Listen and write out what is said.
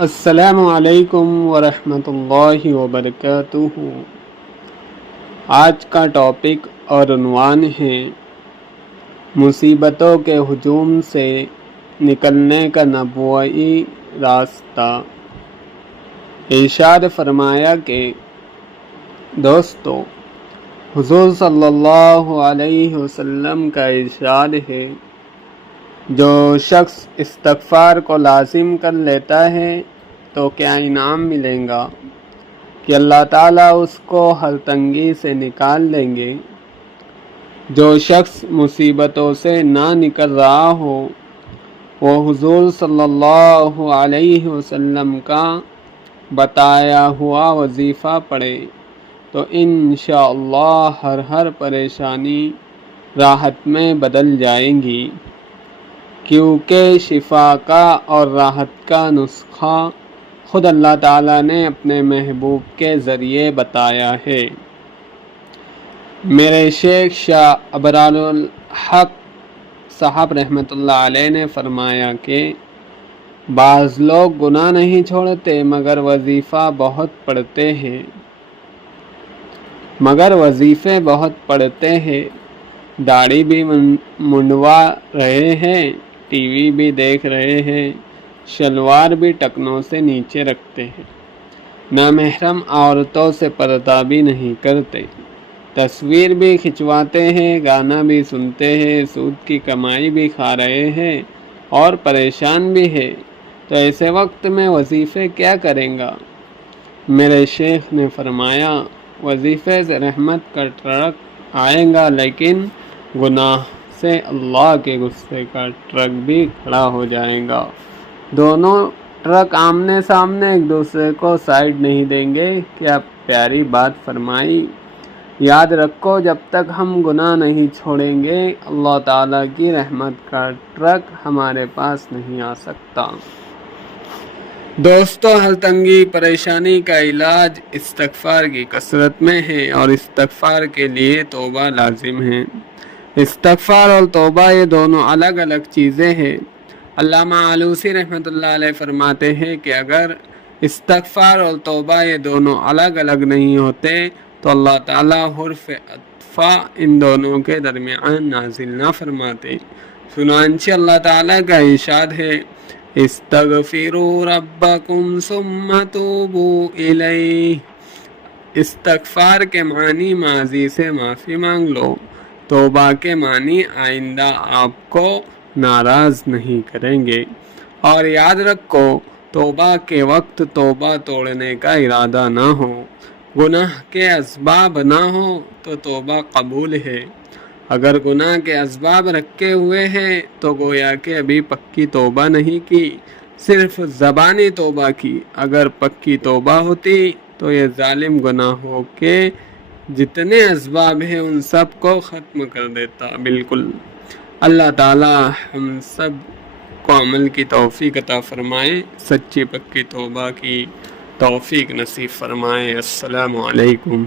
السلام علیکم ورحمۃ اللہ وبرکاتہ۔ آج کا ٹاپک اور عنوان ہے مصیبتوں کے ہجوم سے نکلنے کا نبوی راستہ۔ ارشاد فرمایا کہ دوستو، حضور صلی اللہ علیہ وسلم کا ارشاد ہے، جو شخص استغفار کو لازم کر لیتا ہے تو کیا انعام ملے گا کہ اللہ تعالیٰ اس کو ہر تنگی سے نکال لیں گے۔ جو شخص مصیبتوں سے نہ نکل رہا ہو وہ حضور صلی اللہ علیہ وسلم کا بتایا ہوا وظیفہ پڑھے تو انشاءاللہ ہر پریشانی راحت میں بدل جائیں گی، کیونکہ شفا کا اور راحت کا نسخہ خود اللہ تعالیٰ نے اپنے محبوب کے ذریعے بتایا ہے۔ میرے شیخ شاہ ابرار الحق صاحب رحمۃ اللہ علیہ نے فرمایا کہ بعض لوگ گناہ نہیں چھوڑتے مگر وظیفے بہت پڑھتے ہیں، داڑھی بھی منڈوا رہے ہیں، ٹی وی بھی دیکھ رہے ہیں، شلوار بھی ٹکنوں سے نیچے رکھتے ہیں، نامحرم عورتوں سے پردہ بھی نہیں کرتے، تصویر بھی کھنچواتے ہیں، گانا بھی سنتے ہیں، سود کی کمائی بھی کھا رہے ہیں اور پریشان بھی ہے، تو ایسے وقت میں وظیفے کیا کریں گا؟ میرے شیخ نے فرمایا، وظیفے سے رحمت کا ٹرک آئے گا، لیکن گناہ سے اللہ کے غصے کا ٹرک بھی کھڑا ہو جائے گا۔ دونوں ٹرک آمنے سامنے ایک دوسرے کو سائیڈ نہیں دیں گے۔ کیا پیاری بات فرمائی۔ یاد رکھو، جب تک ہم گناہ نہیں چھوڑیں گے اللہ تعالیٰ کی رحمت کا ٹرک ہمارے پاس نہیں آ سکتا۔ دوستو، ہر تنگی پریشانی کا علاج استغفار کی کثرت میں ہے اور استغفار کے لیے توبہ لازم ہے۔ استغفار اور توبہ یہ دونوں الگ الگ چیزیں ہیں۔ علامہ آلوسی رحمۃ اللہ علیہ فرماتے ہیں کہ اگر استغفار اور توبہ یہ دونوں الگ الگ نہیں ہوتے تو اللہ تعالیٰ حرف عطف ان دونوں کے درمیان نازل نہ فرماتے۔ چنانچہ اللہ تعالیٰ کا ارشاد ہے، استغفروا ربکم ثم توبوا الیہ۔ استغفار کے معنی ماضی سے معافی مانگ لو، توبہ کے معنی آئندہ آپ کو ناراض نہیں کریں گے۔ اور یاد رکھو، توبہ کے وقت توبہ توڑنے کا ارادہ نہ ہو، گناہ کے اسباب نہ ہو تو توبہ قبول ہے۔ اگر گناہ کے اسباب رکھے ہوئے ہیں تو گویا کہ ابھی پکی توبہ نہیں کی، صرف زبانی توبہ کی۔ اگر پکی توبہ ہوتی تو یہ ظالم گناہوں کے جتنے اسباب ہیں ان سب کو ختم کر دیتا۔ بالکل۔ اللہ تعالی ہم سب کو عمل کی توفیق عطا فرمائے، سچی پکی توبہ کی توفیق نصیب فرمائے۔ السلام علیکم۔